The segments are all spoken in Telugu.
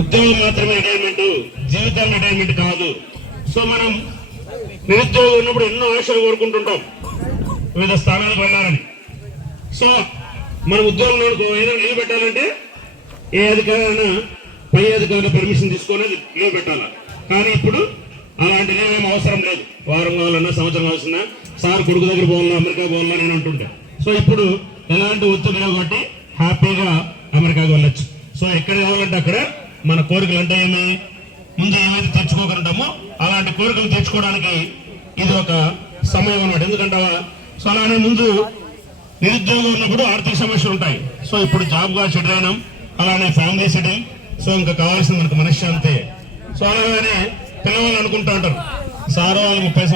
ఉద్యోగం మాత్రమే రిటైర్మెంట్, జీవితం రిటైర్మెంట్ కాదు. సో మనం నిరుద్యోగం ఉన్నప్పుడు ఎన్నో ఆశలు కోరుకుంటుంటాం వివిధ స్థానాలకు వెళ్ళాలని. సో మన ఉద్యోగంలో ఏదైనా నిలబెట్టాలంటే ఏ అధికారైనా పై అధికారుల పర్మిషన్ తీసుకొని నిలబెట్టాలి. కానీ ఇప్పుడు అలాంటిది ఏమేమి అవసరం లేదు. వారం కావాలన్నా సంవత్సరం కావాల్సిన సార్ కొడుకు దగ్గర పోవాలా, అమెరికా పోవాలా నేను అంటుంటా. సో ఇప్పుడు ఎలాంటి ఒత్తిడి కాబట్టి హ్యాపీగా అమెరికాకి వెళ్ళొచ్చు. సో ఎక్కడ కావాలంటే అక్కడ మన కోరికలు అంటే ఏమి ముందు ఏమైతే తెచ్చుకోగలుగుతామో అలాంటి కోరికలు తెచ్చుకోవడానికి ఇది ఒక సమయం అన్నమాట. ఎందుకంటే సో అలానే ముందు నిరుద్యోగం ఉన్నప్పుడు ఆర్థిక సమస్యలు ఉంటాయి. సో ఇప్పుడు జాబ్గా సెటిల్ అయినాం, అలానే ఫ్యామిలీ సెటిల్. సో ఇంకా కావాల్సింది మనకు మనశ్శాంతే. సో అలాగే పిల్లవాళ్ళు అనుకుంటా ఉంటారు సార్ వాళ్ళు 30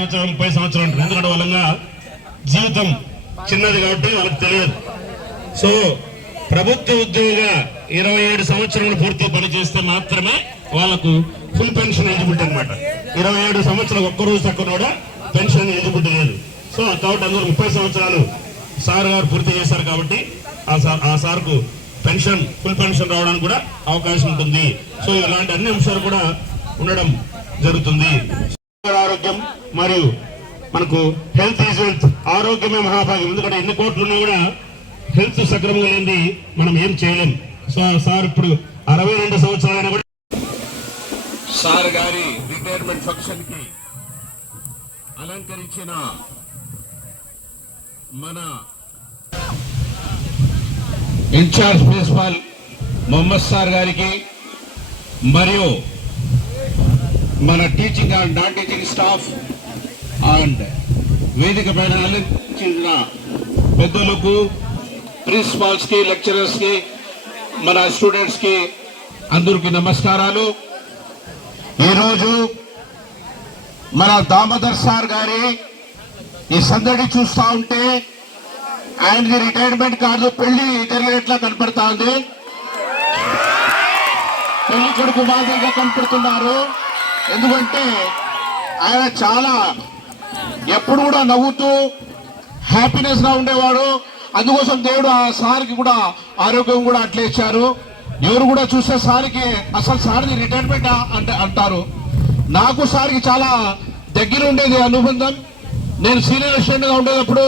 సంవత్సరాలు అంటారు. ఎందుకంటే వాళ్ళగా జీవితం చిన్నది కాబట్టి వాళ్ళకి తెలియదు. సో ప్రభుత్వ ఉద్యోగిగా 27 సంవత్సరాలు పూర్తిగా పనిచేస్తే మాత్రమే వాళ్ళకు ఫుల్ పెన్షన్ ఎలిజిబిలిటీ అనమాట. 27 సంవత్సరాలు ఒక్కరోజు తక్కువ కూడా పెన్షన్ ఎలిజిబిలిటీ లేదు. సో కాబట్టి అందరూ 30 సంవత్సరాలు సార్ గారు పూర్తి చేశారు కాబట్టి ఆ సార్కు పెన్షన్ ఫుల్ పెన్షన్ రావడానికి కూడా అవకాశం ఉంటుంది. సో ఇలాంటి అన్ని అంశాలు కూడా ఉండడం జరుగుతుంది. ఆరోగ్యం మరియు మనకు హెల్త్ ఈజ్ వెల్త్, ఆరోగ్యమే మహాభాగ్యం. ఎందుకంటే ఎన్ని కోట్లు ఉన్నా కూడా హెల్త్ సక్రమంగా లేని మనం ఏం చేయలేం. సో సార్ ఇప్పుడు 62 సంవత్సరాలైనా కూడా సార్ గారి రిటైర్మెంట్ ఫంక్షన్ కి అలంకరించిన మన ఇన్ఛార్జ్ ప్రిన్సిపాల్ మొహమ్మద్ సార్ గారికి మరియు మన teaching and non teaching staff and వేదిక పైన అలంకరించిన పెద్దలకు, ప్రిన్సిపాల్స్ కి, లెక్చరర్స్ కి, మన స్టూడెంట్స్ కి అందరికి నమస్కారాలు. ఈరోజు మన దామోదర్ సార్ గారి ఈ సందడి చూస్తా ఉంటే ఆయనకి రిటైర్మెంట్ కాదు పెళ్లి జరిగినట్లా కనపడతా ఉంది. పెళ్లి కొడుకు మాదిరిగా కనపడుతున్నారు. ఎందుకంటే ఆయన చాలా ఎప్పుడు కూడా నవ్వుతూ హ్యాపీనెస్ గా ఉండేవాడు. అందుకోసం దేవుడు ఆ సార్కి కూడా ఆరోగ్యం కూడా అట్లే ఇచ్చారు. ఎవరు కూడా చూస్తే సార్కి అసలు సార్ది రిటైర్మెంట్ అంటారు. నాకు సార్కి చాలా దగ్గర ఉండేది అనుబంధం. నేను సీనియర్ అసిస్టెంట్ గా ఉండేటప్పుడు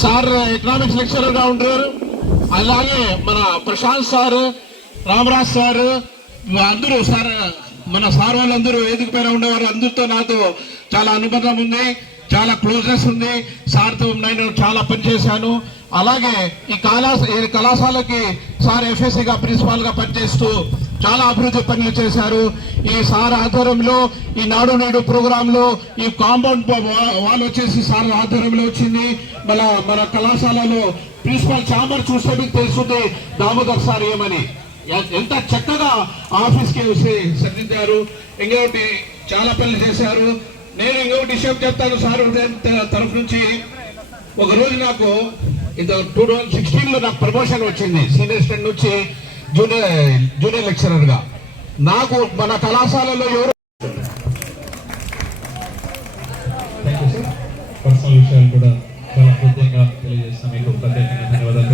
సార్ ఎకనామిక్స్ లెక్చరర్ గా ఉండేవారు. అలాగే మన ప్రశాంత్ సార్, రామరాజ్ సార్ అందరూ సార్ మన సార్ వాళ్ళందరూ వేదిక పైన ఉండేవారు. అందరితో నాతో చాలా అనుబంధం ఉంది, చాలా క్లోజ్నెస్ ఉంది. సార్తో నేను చాలా పనిచేశాను. అలాగే ఈ కళాశాలకి సార్ ఎఫ్ఎస్సిగా ప్రిన్సిపాల్ గా పనిచేస్తూ చాలా అభివృద్ధి పనులు చేశారు. ఈ సార్ ఆధ్వర్యంలో ఈ నాడు నేడు ప్రోగ్రామ్ లో ఈ కాంపౌండ్ వాల్ వచ్చేసి సార్ ఆధ్వర్యంలో వచ్చింది. మన కళాశాలలో ప్రిన్సిపల్ ఛాంబర్ చూస్తే మీకు తెలుస్తుంది దామోదర్ సార్ ఏమని ఎంత చక్కగా ఆఫీస్ కి సర్దిద్దారు. ఇంకొకటి చాలా పనులు చేశారు. నేను ఇంకొకటి విషయం చెప్తాను సార్ తరఫు నుంచి. ఒక రోజు నాకు 2016లో నాకు ప్రమోషన్ వచ్చింది. సీనియర్ స్టూడెంట్ నుంచి జూనియర్ లెక్చరర్ గా. నాకు మన కళాశాలలో ఎవరు పర్సనల్ విషయాలు కూడా చాలా కృతజ్ఞతగా తెలియజేస్తాం. మీకు ప్రత్యేకంగా ధన్యవాదాలు.